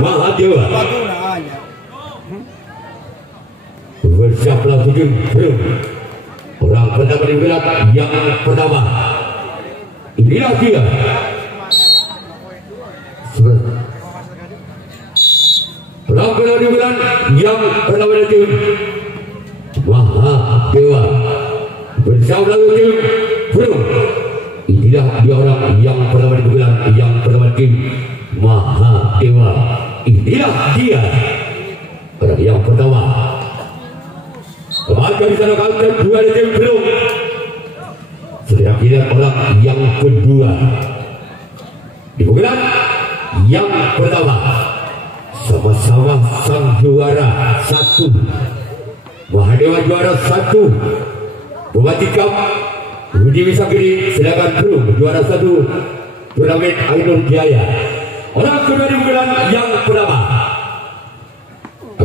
Mahadewa. Bersiaplah tujuh belum. Orang pertama di wilayah yang pertama. Inilah dia. Orang pertama di wilayah yang pertama di Mahadewa. Bersiaplah tujuh belum. Inilah dia orang yang pertama di wilayah yang pertama di Mahadewa. Inilah dia orang yang pertama. Maka di sana kapten dua di tim belum. Sedang lihat orang yang kedua. Di bulan yang pertama sama-sama sang juara satu. Mahadewa juara satu. Bupati Cup Budi Wisagiri sedangkan belum juara satu turnamen Ainur Jaya. Orang kedua di bulan yang pertama.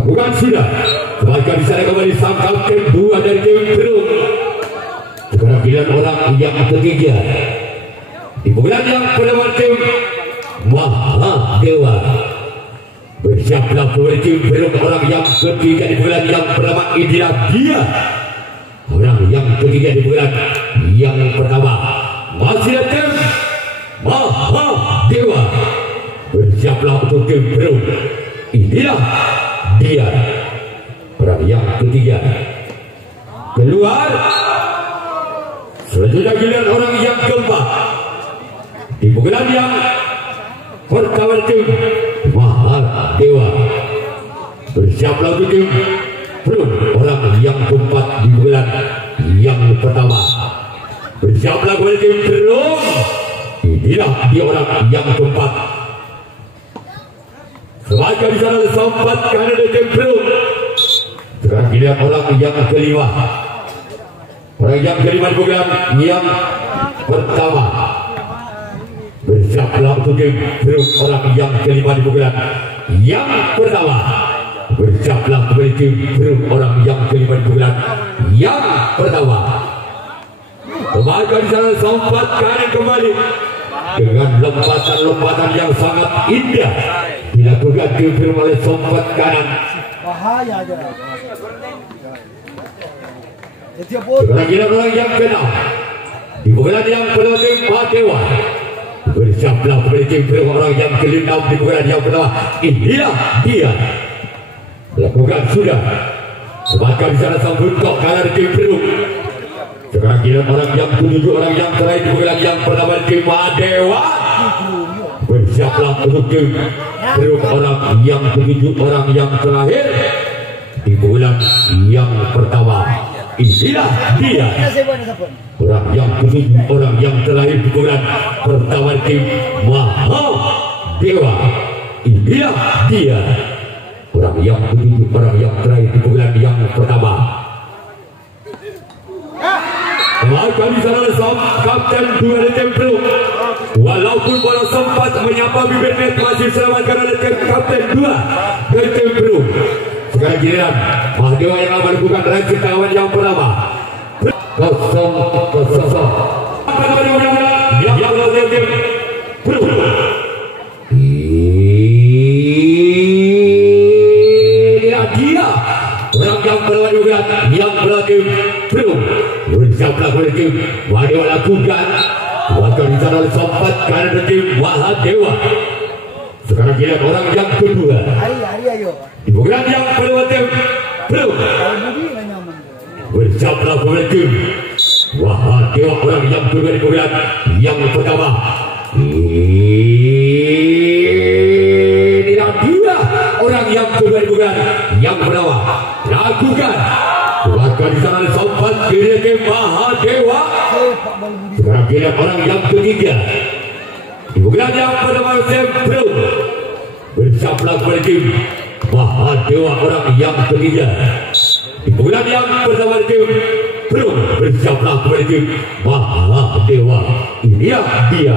Bukan sudah. Maka di sana kembali sang kapten dua dari tim belum. Sekarang giliran orang yang ketiga. Di bulan yang pertama tim Mahadewa. Bersiaplah kembali tim belum orang yang ketiga di bulan yang pertama. Inilah dia orang yang ketiga di bulan yang pertama. Masih tim Mahadewa. Bersiaplah untuk tim belum. Inilah dia orang yang ketiga. Keluar. Selanjutnya giliran orang yang keempat. Di bulan yang pertama tim Mahadewa. Bersiaplah untuk tim belum orang yang keempat di bulan yang pertama. Bersiaplah untuk tim belum. Inilah dia orang yang keempat. Semakin di sana sempat karena ada tim belum. Sekarang dilihat orang yang kelima. Orang yang kelima di bulan yang pertama. Bersiaplah untuk tim belum orang yang kelima di bulan yang pertama. Bersiaplah kembali tim belum orang yang kelima di bulan yang pertama. Semakin di sana sempat kanan kembali dengan lompatan-lompatan yang sangat indah. Dilakukan tim oleh sompat kanan. Bahaya aja. Sekarang kita orang yang kena. Di bulan yang pertama tim Mahadewa. Bersiaplah kembali tim orang yang ke-6 di bulan yang pertama. Inilah dia. Lakukan sudah. Semakin di sana sang buntok kanan tim belum. Sekarang kita orang yang ke-7 orang yang terakhir di bulan yang pertama tim Mahadewa. Bersiaplah untuk tim belum orang yang ke-7 orang yang terakhir di bulan yang pertama. Inilah dia orang yang ke-7 orang yang terakhir di bulan pertama tim Mahadewa. Inilah dia orang yang ke-7 orang yang terakhir di bulan yang pertama. Maka di sana sang kapten dua dari tim belum. Walaupun bola sempat menyapa bibir net masih selamatkan oleh kapten dua dari tim belum. Sekarang giliran Mahadewa yang melakukan ranking kawan yang pertama. 0-0. Yang melakukan tim belum. Inilah dia orang yang pertama juga yang melakukan belum. Bersiaplah oleh tim Mahadewa lakukan. Wakil di sana sempat karena tim Mahadewa. Sekarang giliran orang yang kedua. Di bulan yang kedua tim belum. Bersiaplah oleh tim Mahadewa orang yang kedua di bulan yang pertama. Inilah dia orang yang kedua di bulan yang pertama. Lakukan. Wakil di sana sempat giliran tim Mahadewa. Sekarang giliran orang yang ketiga. Di bulan yang pertama tim belum. Bersiaplah kepada tim Mahadewa orang yang ketiga. Di bulan yang pertama tim belum. Bersiaplah kepada tim Mahadewa. Inilah dia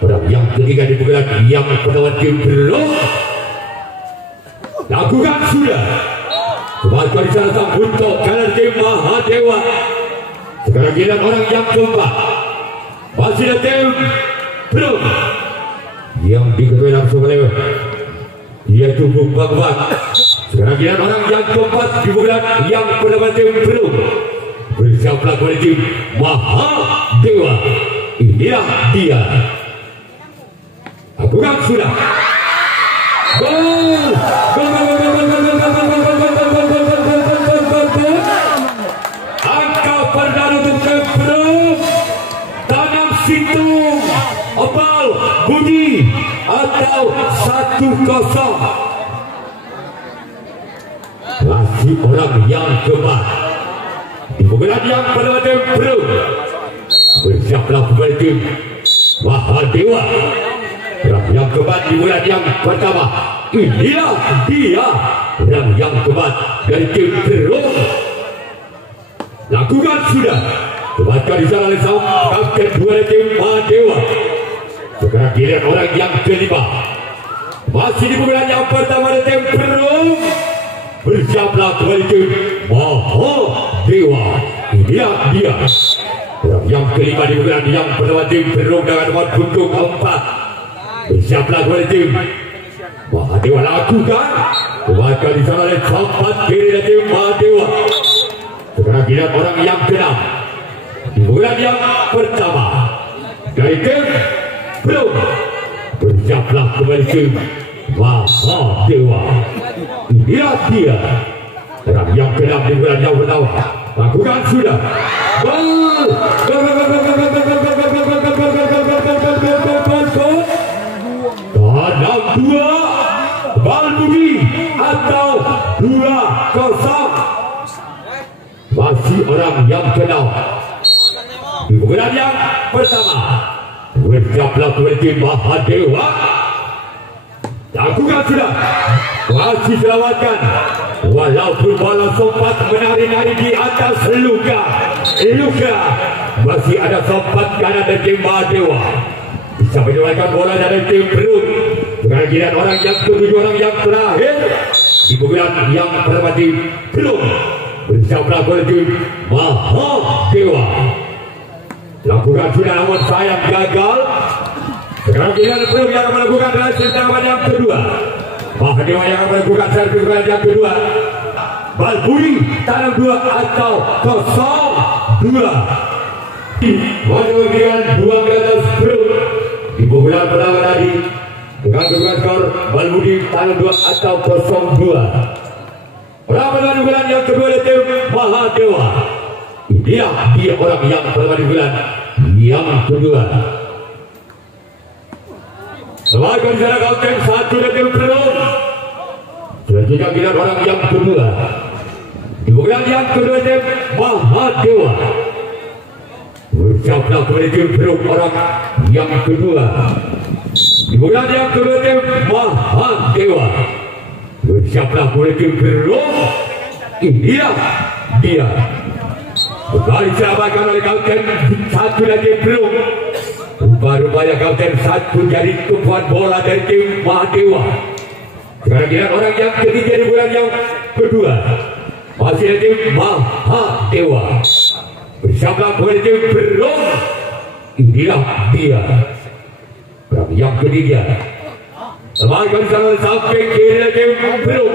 orang yang ketiga di bulan yang pertama tim belum. Lakukan sudah. Kembali di sana sang buntok kanan tim Mahadewa. Sekarang giliran orang yang keempat. Masih ada tim belum yang diketuai langsung oleh yaitu Bung Bangwan. Sekarang dia orang yang keempat di bulan yang pertama tim belum bersiaplah kembali tim Mahadewa. Inilah dia. Lakukan sudah. Gol. Angka perdana untuk tim belum. Tanam Situng Opal Budi atau 1-0. Masih orang yang keempat di bulan yang pada tim belum bersiaplah kembali tim Mahadewa. Yang keempat di bulan yang pertama. Inilah dia yang keempat dari tim belum. Lakukan sudah. Kembali di sana oleh sang kapten dua tim Mahadewa. Sekarang giliran orang yang kelima. Masih di bulan yang pertama dari tim belum. Bersiaplah kembali tim Mahadewa. Inilah dia. Yang kelima di bulan yang pertama tim belum dengan nomor punggung 4. Bersiaplah kembali tim Mahadewa. Lakukan. Kembali di sana oleh sampat kiri dari tim Mahadewa. Sekarang giliran orang yang keenam. Di bulan yang pertama dari tim belum. Bersiaplah kembali tim Mahadewa. Inilah dia. Dan yang keenam di bulan yang pertama. Lakukan sudah. Gol. Tanam 2 Bal Budi atau 2-0. Masih orang yang keenam di bulan yang pertama. Bersiaplah kembali tim Mahadewa. Lakukan sudah. Masih selamatkan. Walaupun bola sempat menari-nari di atas luka, masih ada sempat kanan dari tim Mahadewa. Bisa menyelamatkan bola dari tim belum. Dengan giliran orang yang ketujuh, orang yang terakhir di bulan yang pertama tim belum. Bersiaplah kembali tim Mahadewa. Lakukan sudah namun sayang gagal. Sekarang giliran belum yang melakukan hasil tangan yang kedua. Mahadewa yang melakukan servis yang kedua. Bal Budi tanam 2 atau 0-2. Menunjukkan 2 ke atas belum. Di bulan pertama tadi dengan skor Bal Budi tanam 2 atau 0-2. Pertama di bulan yang kedua dari tim Mahadewa. Inilah dia orang yang pertama di bulan yang kedua. Sebagai cara kapten 1 dari tim belum. Selanjutnya giliran orang yang kedua. Di bulan yang kedua tim Mahadewa. Bersiaplah kembali tim belum orang yang kedua. Di bulan yang kedua tim Mahadewa. Bersiaplah kembali tim belum. Inilah dia. Kembali diselamatkan oleh kapten 1 dari tim belum. Rupanya kapten 1 jadi tumpuan bola dari tim Mahadewa. Sekarang giliran orang yang ketiga di bulan yang kedua. Masih dari tim Mahadewa. Bersiaplah kembali tim belum. Inilah dia. Orang yang ketiga. Semakin sangat sampai kiri tim belum.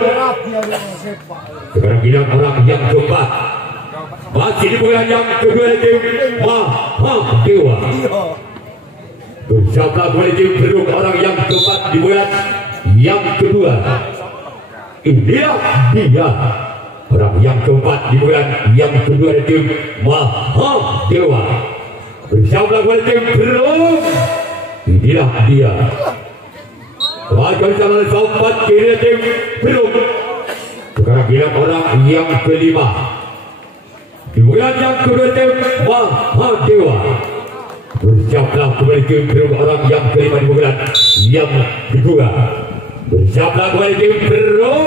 Sekarang giliran orang yang keempat. Masih di bulan yang kedua dari tim Mahadewa. Bersiaplah kembali tim belum orang yang keempat di bulan yang kedua. Inilah dia. Orang yang keempat di bulan yang kedua dari tim Mahadewa. Bersiaplah kembali tim belum. Inilah dia. Kembali sama sempat kiri tim belum. Sekarang giliran orang yang kelima. Di bulan yang kedua tim Mahadewa. Bersiaplah kembali tim belum orang yang kelima di bulan yang kedua. Bersiaplah kembali tim belum.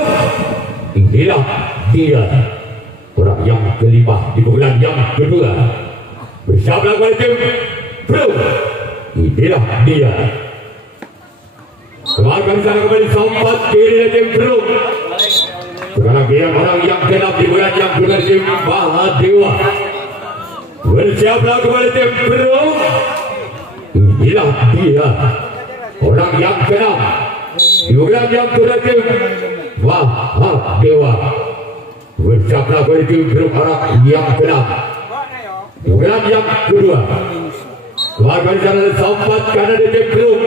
Inilah dia. Orang yang kelima di bulan yang kedua. Bersiaplah kembali tim belum. Inilah dia. Sekarang sana kembali sempat kiri tim belum. Sekarang dia orang yang keenam di bulan yang kedua tim Mahadewa. Bersiaplah kembali tim belum. Inilah dia. Orang yang keenam Dibuka yang kedua tim Mahadewa. Bersiaplah kembali tim Perung arah yang ke-6. Dibuka yang kedua. Keluarga di sana sempat karena di tim Perung.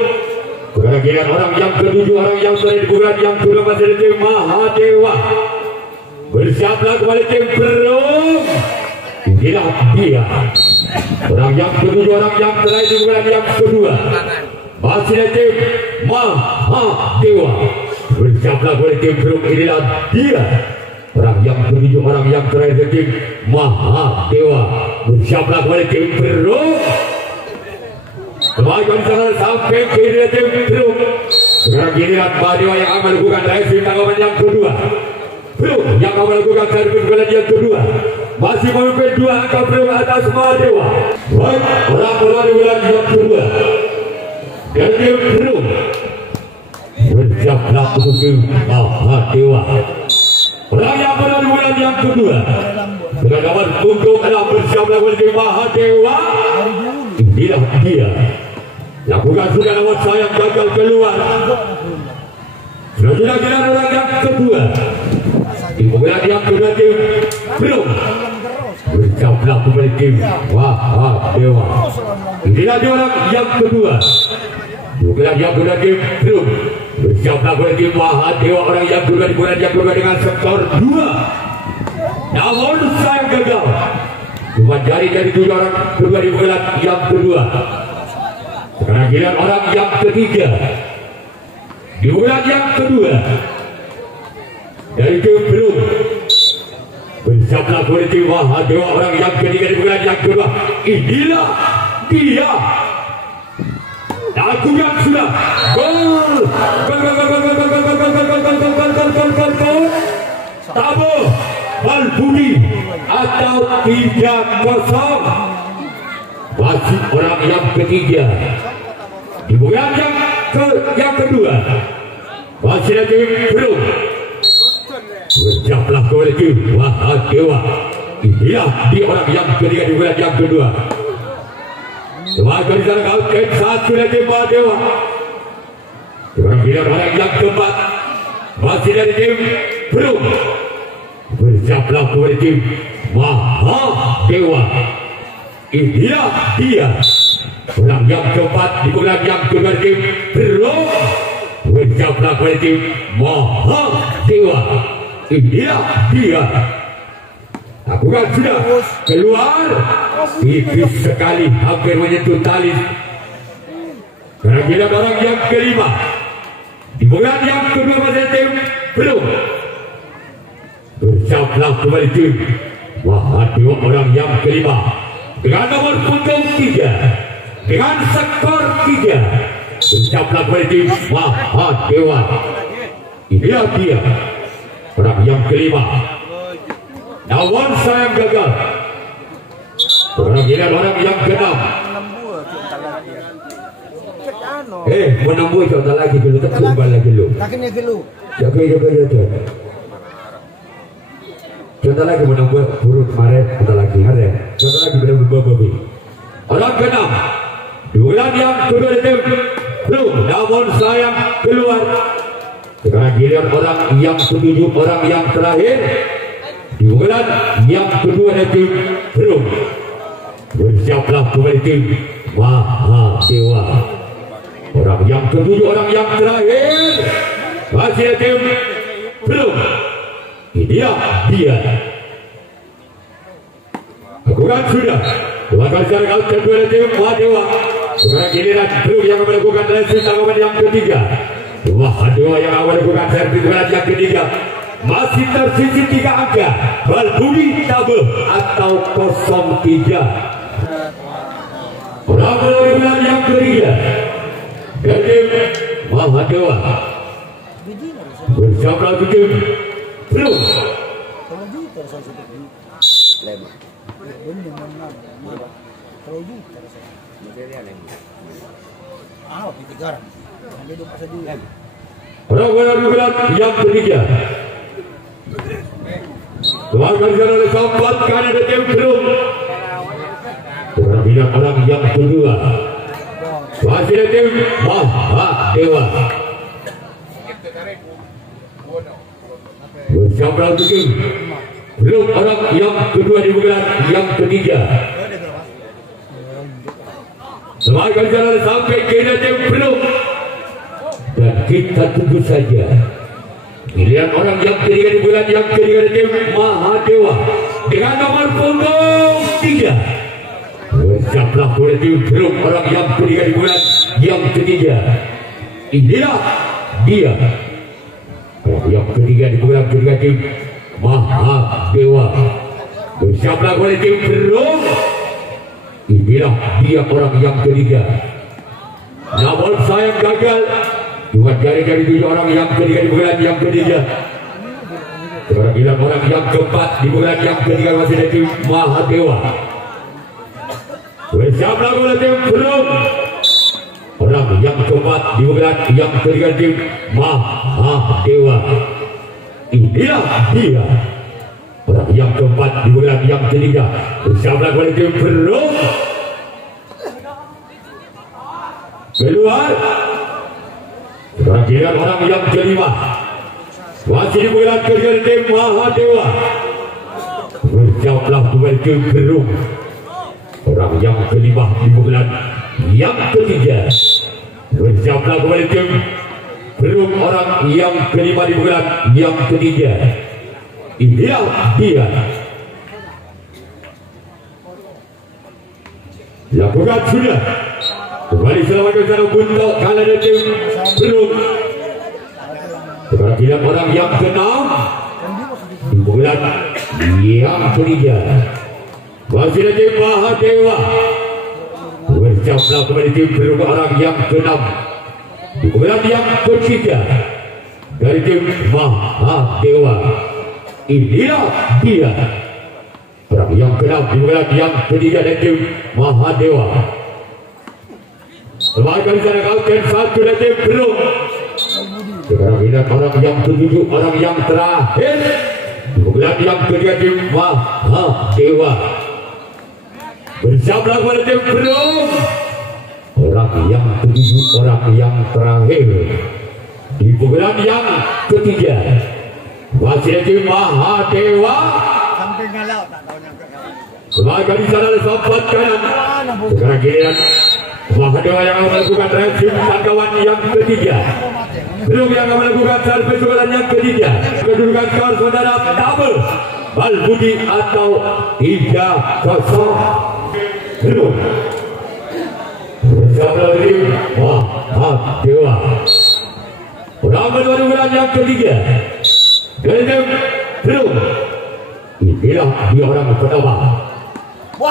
Kira-kira orang yang ke-7, orang yang terakhir dibuka yang kedua masih di tim Mahadewa. Bersiaplah kembali tim Perung. Inilah dia. Orang yang ke-7, orang yang terakhir dibuka yang kedua. Masih di tim Mahadewa. Bersiaplah kembali tim Perung. Inilah dia. Orang yang ke-7, orang yang terakhir di tim Mahadewa. Bersiaplah kembali tim Perung. Kembali sana sampai ke tim Perung. Sekarang giliran Mahadewa yang akan melakukan racing tanggapan yang kedua. Perung yang akan melakukan servis bola yang kedua. Masih memimpin 2 angka Perung atas Mahadewa. Baik, orang bola di bola yang kedua. Dan tim Perung bersiaplah untuk tim Mahadewa. Orang yang bola di bola yang kedua. Dengan nomor punggung 6 bersiaplah untuk tim Mahadewa. Inilah dia. Lakukan sudah nomor sayang gagal keluar. Sudah giliran orang yang kedua. Kemudian yang kedua tim Perung. Bersiaplah kembali tim Mahadewa. Inilah dia orang yang kedua. Kemudian yang kedua tim Perung. Bersiaplah kembali tim Mahadewa. Orang yang kedua kemudian yang kedua dengan skor 2. Namun sayang gagal. Cuma dari 7 orang kedua di bulan yang kedua. Sekarang giliran orang yang ketiga. Di bulan yang kedua. Dari tim Perung. Bersiaplah kembali tim Mahadewa. Orang yang ketiga di bulan yang kedua. Inilah dia. Lakukan sudah. Gol. Gol. Tabo. Balbudi atau 3-0. Masih orang yang ketiga. Di bulan yang kedua. Masih ada tim Perung. Bersiaplah kembali tim Mahadewa. Inilah di orang yang ketiga di bulan yang kedua. Sebagai sana kau tim 1 dari tim Mahadewa. Orang yang keempat. Masih dari tim Perung. Bersiaplah kembali tim Mahadewa. Inilah dia. Orang yang keempat di bulan yang kedua tim Perung. Bersiaplah kembali tim Mahadewa. Inilah dia. Lakukan sudah keluar. Tipis sekali hampir menyentuh tali. Karena orang yang kelima di bulan yang kedua masih tim Perung. Bersiaplah kembali tim Mahadewa orang yang kelima dengan nomor punggung 3 dengan skor 3. Bersiaplah kembali tim Mahadewa. Inilah dia orang yang kelima. Namun sayang gagal. Orang yang ke-6. Menembus contoh lagi dulu, tak kembali lagi dulu. Jaga. Contoh lagi menembus buruk kemarin, contoh lagi ada. Contoh lagi menembus babi. Orang ke-6. Di bulan yang kedua di tim Perung. Namun sayang keluar. Sekarang giliran orang yang ke-7, orang yang terakhir. Di bulan yang kedua di tim Perung. Bersiaplah kembali tim Mahadewa. Orang yang ke-7, orang yang terakhir. Masih di tim Perung. Inilah dia. Lakukan sudah. Lakukan secara kali kedua di tim Mahadewa. Sekarang giliran Perung yang melakukan servis tanggapan yang ketiga. Mahadewa yang melakukan servis yang ketiga. Masih tersisi 3 angka. Balbudi Tabe atau 03. Orang bulan yang ketiga. Dari Mahadewa. Bersiaplah tim Perung. Orang bulan yang ketiga. Keluarkan oleh keempat karena ada tim Perung. Orang yang kedua. Masih ada tim Mahadewa. Bersiaplah tujuh. Belum orang yang kedua di bulan yang ketiga. Semakin jalan sampai kena belum. Dan kita tunggu saja pilihan orang yang ketiga di bulan yang ketiga tim Mahadewa dengan nomor punggung 3. Bersiaplah tim belum orang yang ketiga di bulan yang ketiga. Inilah dia orang yang ketiga di bulan ketiga tim Mahadewa. Bersiaplah tim belum. Inilah dia orang yang ketiga. Namun sayang gagal. Cuma dari 7 orang yang ketiga di bulan yang ketiga. Sekarang bilang orang yang keempat di bulan yang ketiga masih ada tim Mahadewa. Bersiaplah tim belum. Orang yang keempat di bulan yang ketiga tim Mahadewa. Inilah dia orang yang keempat di bulan yang ketiga. Bersiaplah tim belum. Keluar. Sekarang giliran orang yang kelima masih di bulan ketiga tim Mahadewa. Bersiaplah tim belum. Orang yang kelima di bulan yang ketiga. Bersiaplah tim belum. Orang yang kelima di bulan yang ketiga. Inilah dia. Lakukan sudah. Kembali selamatkan sana buntok kalah dari tim belum. Sekarang tidak orang yang ke-6 di bulan yang ketiga masih ada tim Mahadewa. Bersiaplah kembali tim belum. Orang yang ke-6 di bulan yang ketiga dari tim Mahadewa. Inilah dia orang yang ke-6 di bulan yang ketiga dari tim Mahadewa. Semakin sana kapten 1 dari tim belum. Sekarang lihat orang yang ke-7, orang yang terakhir di bulan yang ketiga tim Mahadewa. Bersiaplah kepada tim belum. Orang yang ke-7, orang yang terakhir di bulan yang ketiga masih ada tim Mahadewa. Semakin di sana sempat kanan. Sekarang giliran Mahadewa yang akan melakukan reaksi kawan yang ketiga. Belum yang akan melakukan servis pukulan yang ketiga. Kedudukan skor saudara double bal budi atau 3-0. Belum. Bersama tim Mahadewa. Orang kedua di bulan yang ketiga. Dari tim belum. Inilah dia orang pertama.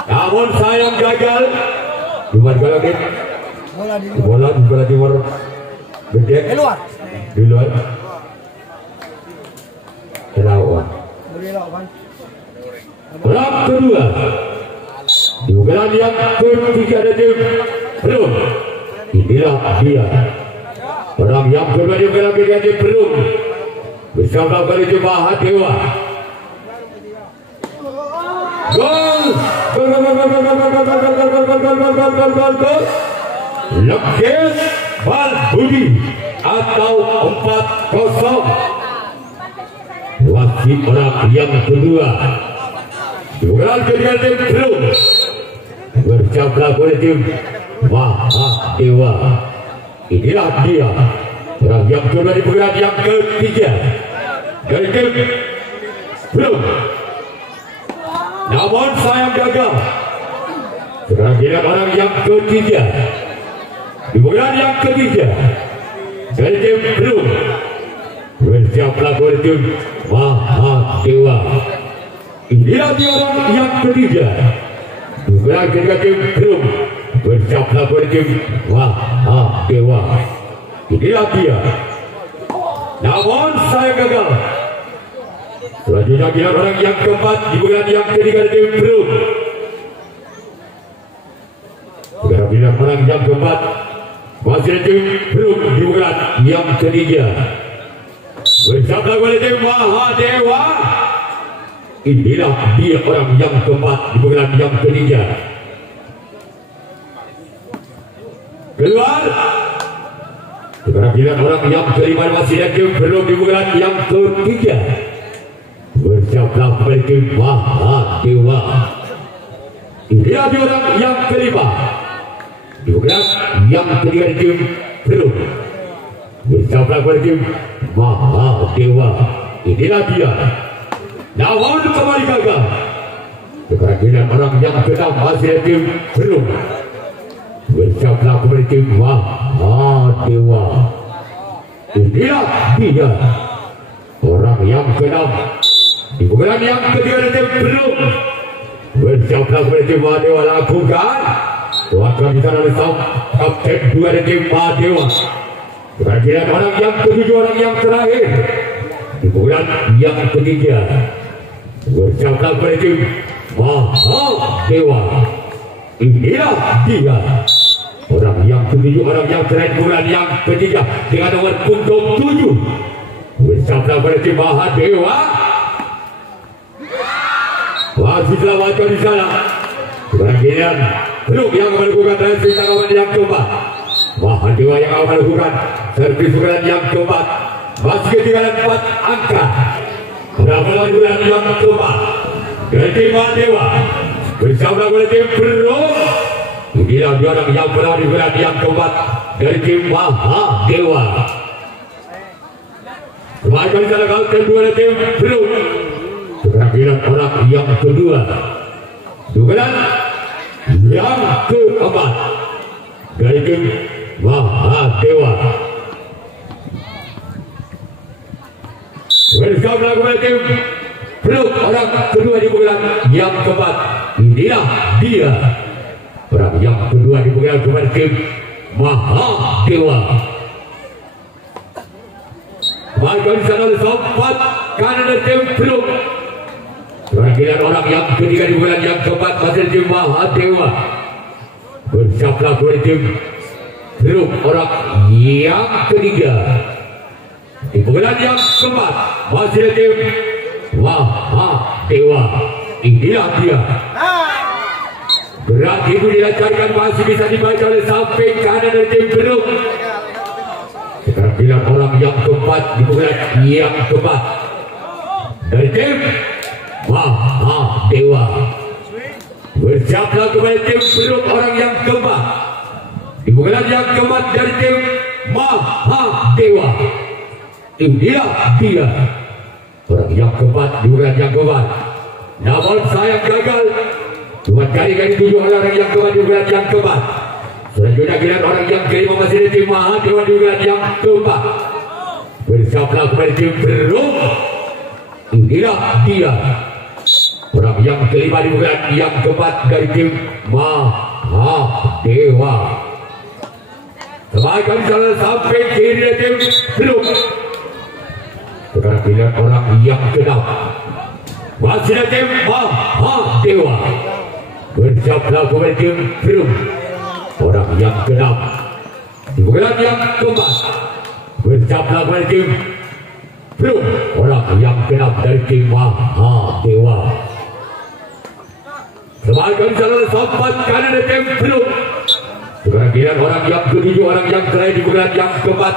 Namun sayang gagal. Cuma kalau bola di bola timur gede di luar terlawan. Orang kedua di bulan yang ketiga ada tim belum. Inilah dia orang yang kedua di bulan ketiga tim belum. Bersama kali tim Mahadewa. Gol. Lekes bal budi atau 4-0. Wasit orang yang kedua bulan ketiga tim belum. Bersiaplah oleh tim Mahadewa. Inilah dia orang yang kedua di bulan yang ketiga dari tim belum. Namun sayang gagal. Sekarang giliran orang yang ketiga di bulan yang ketiga dari tim belum. Bersiaplah oleh tim Mahadewa. Inilah dia orang yang ketiga di bulan ketiga tim belum. Bersiaplah oleh tim Mahadewa. Inilah dia. Namun sayang gagal. Selanjutnya giliran orang yang keempat di bulan yang ketiga dari tim belum. Sekarang giliran orang yang keempat masih ada tim belum di bulan yang ketiga. Bersama oleh tim Mahadewa. Inilah dia orang yang keempat di bulan yang ketiga. Keluar. Sekarang giliran orang yang kelima masih ada tim belum di bulan yang ketiga. bersiaplah kembali tim Mahadewa. Inilah di orang yang kelima. Juga yang ketiga di tim Belum. Bersiaplah kembali tim Mahadewa. Inilah dia. Namun kembali gagal. Kerajinan orang yang keenam masih di tim Belum. Bersiaplah kembali tim Mahadewa. Inilah dia. Orang yang keenam di bulan yang ketiga di tim Belum. Bersiaplah kembali tim Mahadewa. Lakukan tuakan di sana oleh kapten 2 di tim Mahadewa. Kerajinan orang yang ketujuh, orang yang terakhir di bulan yang ketiga. Bersiaplah kembali tim Mahadewa. Inilah dia. Orang yang ketujuh, orang yang terakhir bulan yang ketiga dengan nomor punggung 7. Bersiaplah kembali tim Mahadewa. Masih selamatkan di sana. Kerajinan Belum yang melakukan servis tanggapan yang keempat. Mahadewa yang akan melakukan servis bulan yang keempat. Masih ketinggalan 4 angka. Berapa bulan yang keempat dari tim Mahadewa. Bersama dengan tim Belum. Inilah dia orang yang pertama di bulan yang keempat dari tim Mahadewa. Semakin sana kapten 2 dari tim Belum. Kerajinan orang yang kedua. Bulan yang keempat dari tim Mahadewa. Bersama dengan tim Belum, orang kedua di bulan yang keempat. Inilah dia. Orang yang kedua di bulan keempat tim Mahadewa. Maka di sana sempat kanan dari tim Belum. Kerajinan orang yang ketiga di bulan yang keempat masih tim Mahadewa. Bersiaplah kembali tim Belum, orang yang ketiga di bulan yang keempat masih tim Mahadewa. Inilah dia. Gerak itu dilancarkan, masih bisa dibaca oleh samping kanan dari tim Belum. Kerajinan orang yang keempat di bulan yang keempat dari tim Mahadewa. Bersiaplah kembali tim Belum, orang yang keempat di bulan yang keempat dari tim Mahadewa. Inilah dia. Orang yang keempat di bulan yang keempat. Namun sayang gagal. Cuma kali-kali 7 orang yang keempat di bulan yang keempat. Selanjutnya giliran orang yang kelima masih di tim Mahadewa di bulan yang keempat. Bersiaplah kembali tim Belum. Inilah dia. Orang yang kelima di bulan yang keempat dari tim Mahadewa. Semakin salah sampai kiri dari tim Belum. Sekarang pilihan orang yang keenam masih dari tim Mahadewa. Bersiaplah kembali tim Belum. Orang yang keenam di bulan yang keempat. Bersiaplah kembali tim Belum. Orang yang keenam dari tim Mahadewa. Semakin salah sempat kanan dari tim Belum. Sekarang pilihan orang yang ketujuh, orang yang terakhir di bulan yang keempat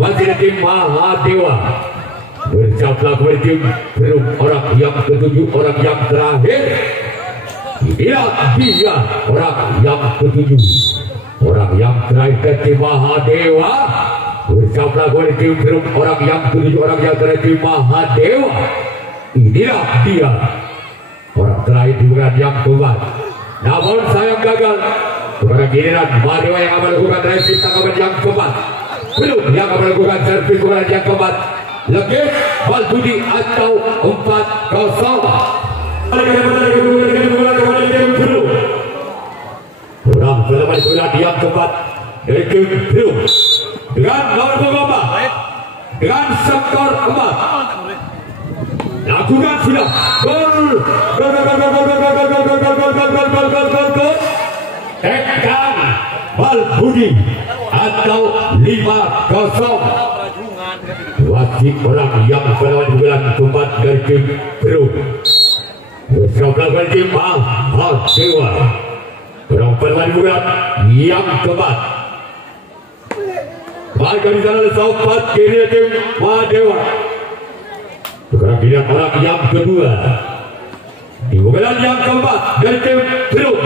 masih dari tim Mahadewa. Bersiaplah kembali tim Belum, orang yang ketujuh, orang yang terakhir. Inilah dia. Orang yang ketujuh, orang yang terakhir dari tim Mahadewa. Bersiaplah kembali tim Belum, orang yang ketujuh, orang yang terakhir tim Mahadewa. Inilah dia. Orang terakhir di bulan yang keempat. Namun sayang gagal. Kepada giliran Mahadewa yang akan melakukan servis tanggapan yang keempat. Belum yang akan melakukan servis bulan yang keempat. Lebih Balbudi atau 4-0. Orang pertama di bulan yang keempat dari tim Belum dengan nomor berapa? Dengan skor 4. Lakukan sudah gol. Tekan Balbudi atau 5-0. Wasit orang yang pertama di bulan keempat dari tim Belum. Bersiaplah kembali tim Mahadewa. Orang pertama di bulan yang keempat. Baik di sana sempat kiri tim Mahadewa. Sekarang giliran orang yang kedua. Di pukulan yang keempat dari tim Belum.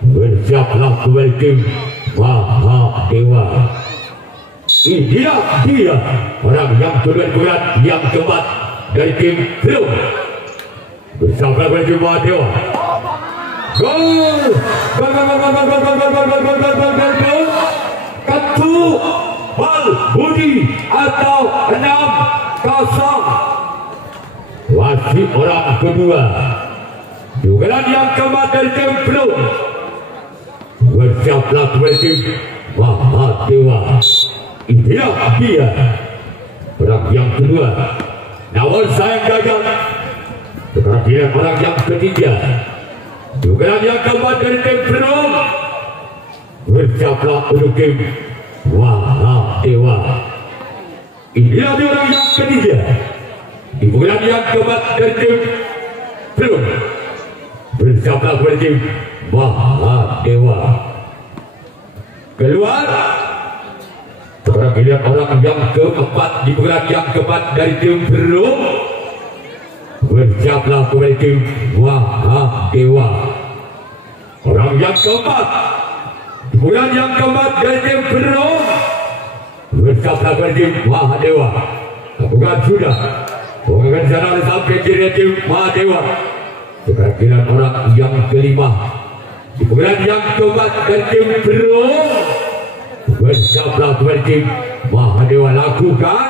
Bersiaplah kembali tim Mahadewa. Inilah dia orang yang kedua di pukulan yang keempat dari tim Belum. Bersiaplah kembali tim Mahadewa. Gol! Kartu Bal Budi atau 6-0. Wasit orang kedua. Dugaan yang keempat dari tim Belum. Bersiaplah kembali tim Mahadewa. Inilah dia orang yang kedua. Namun sayang gagal. Sekarang dia orang yang ketiga. Dugaan yang keempat dari tim Belum. Bersiaplah untuk tim Mahadewa. Inilah dia orang yang ketiga. Di bulan yang keempat dari tim Belum. Bersiaplah kembali tim Mahadewa. Keluar. Sekarang giliran orang yang keempat di bulan yang keempat dari tim Belum. Bersiaplah kembali tim Mahadewa. Orang yang keempat di bulan yang keempat dari tim Belum. Bersiaplah kembali tim Mahadewa. Bukan sudah. Bukan sana sampai kiri tim Mahadewa. Sekarang giliran orang yang kelima di bulan yang keempat dari tim Belum. Bersiaplah kembali tim Mahadewa. Lakukan.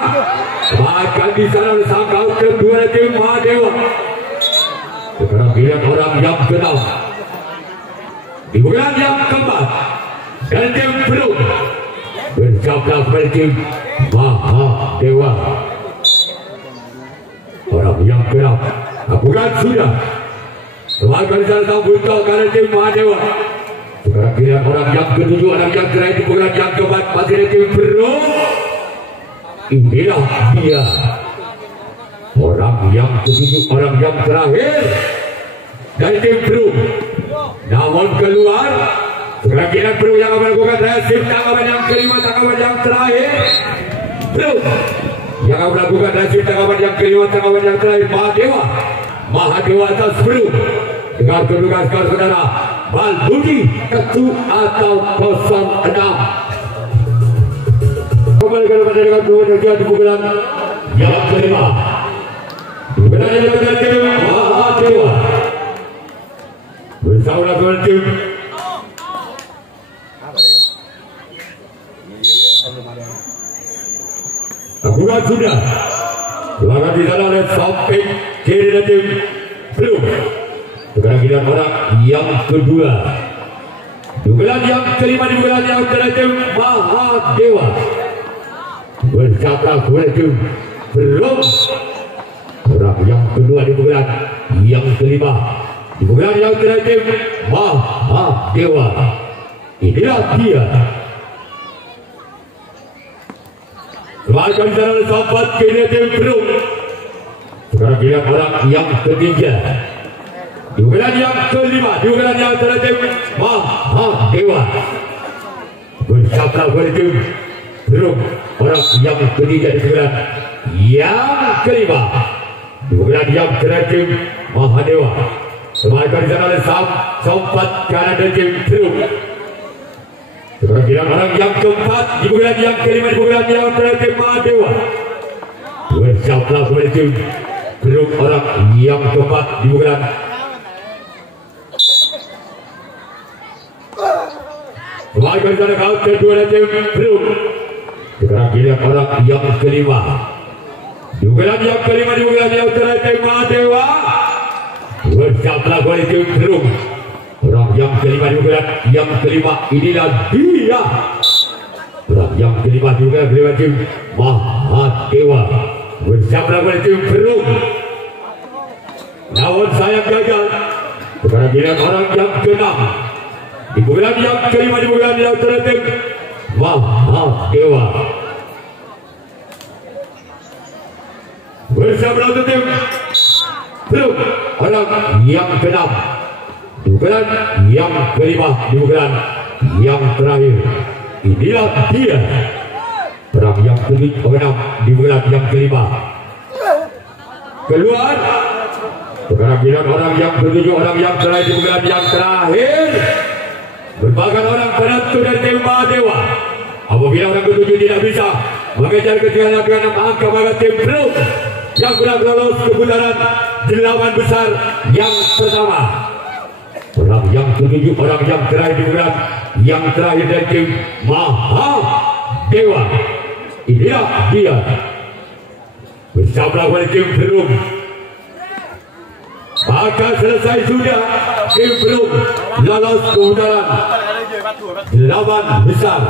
Bahkan di sana sangkal kedua tim Mahadewa. Sekarang giliran orang yang keenam di bulan yang keempat dari tim Belum. Bersiaplah kembali tim Mahadewa. Orang yang keenam. Bukan sudah. Semakin sana sambut karena tim Mahadewa. Sekarang giliran orang yang ketujuh, orang yang terakhir di bulan yang keempat masih dari tim Belum. Inilah dia orang yang ketujuh, orang yang terakhir dari tim Belum. Namun keluar. Sekarang giliran Belum yang akan melakukan reaksi tangkapan yang kelima, tangkapan yang terakhir. Belum yang akan melakukan reaksi tangkapan yang kelima, tangkapan yang terakhir. Mahadewa atas Belum. Dengan kedudukan skor saudara Bal Budi 1 atau 06. Kembali ke depan dengan dua derajat di pukulan yang kelima. Pukulan yang kelima tim Mahadewa. Bersama dengan tim Bukan sudah. Selanjutnya di sana ada sampai kiri dari tim Belum. Sekarang giliran orang yang kedua. Dugaan yang kelima di bulan yang dari tim Mahadewa. Bersiaplah kembali tim Belum. Orang yang kedua di bulan yang kelima. Di bulan yang dari tim Mahadewa. Inilah dia. Semakin sana sampai kiri tim Belum. Sekarang giliran orang yang ketiga. Di bulan yang kelima, di bulan yang terakhir Mahadewa. Bersiaplah kembali tim Belum. Orang yang ketiga di bulan yang kelima. Di bulan yang terakhir Mahadewa. Semakin sana sampai kanan dari tim Belum. Sekarang giliran orang yang keempat di bulan yang kelima, di bulan yang terakhir Mahadewa. Bersiaplah kembali tim Belum. Orang yang keempat di bulan Semakin sana kau kedua tim Belum. Sekarang giliran orang yang kelima. Di bulan yang kelima, di bulan yang terakhir Mahadewa. Bersiaplah kembali tim Belum. Orang yang kelima di bulan yang kelima. Inilah dia. Orang yang kelima di bulan kelima tim Mahadewa. Bersiaplah kembali tim Belum. Namun sayang gagal. Sekarang giliran orang yang keenam. Di bulan yang kelima, di bulan yang terakhir Mahadewa. Bersama tim Belum. Orang yang keenam. Di bulan yang kelima, di bulan yang terakhir. Inilah dia. Orang yang keenam di bulan yang kelima. keluar. Sekarang orang yang ketujuh, orang yang terakhir di bulan yang terakhir merupakan orang penentu dari tim Dewa. Apabila orang ketujuh tidak bisa mengejar ketinggalan dengan angka, maka tim Blue yang sudah lolos ke putaran 8 besar yang pertama. Orang yang ketujuh, orang yang terakhir di bulan yang terakhir dari tim Dewa. Inilah dia bersama oleh tim Blue. Maka selesai sudah tim Blue lolos ke putaran 8 besar.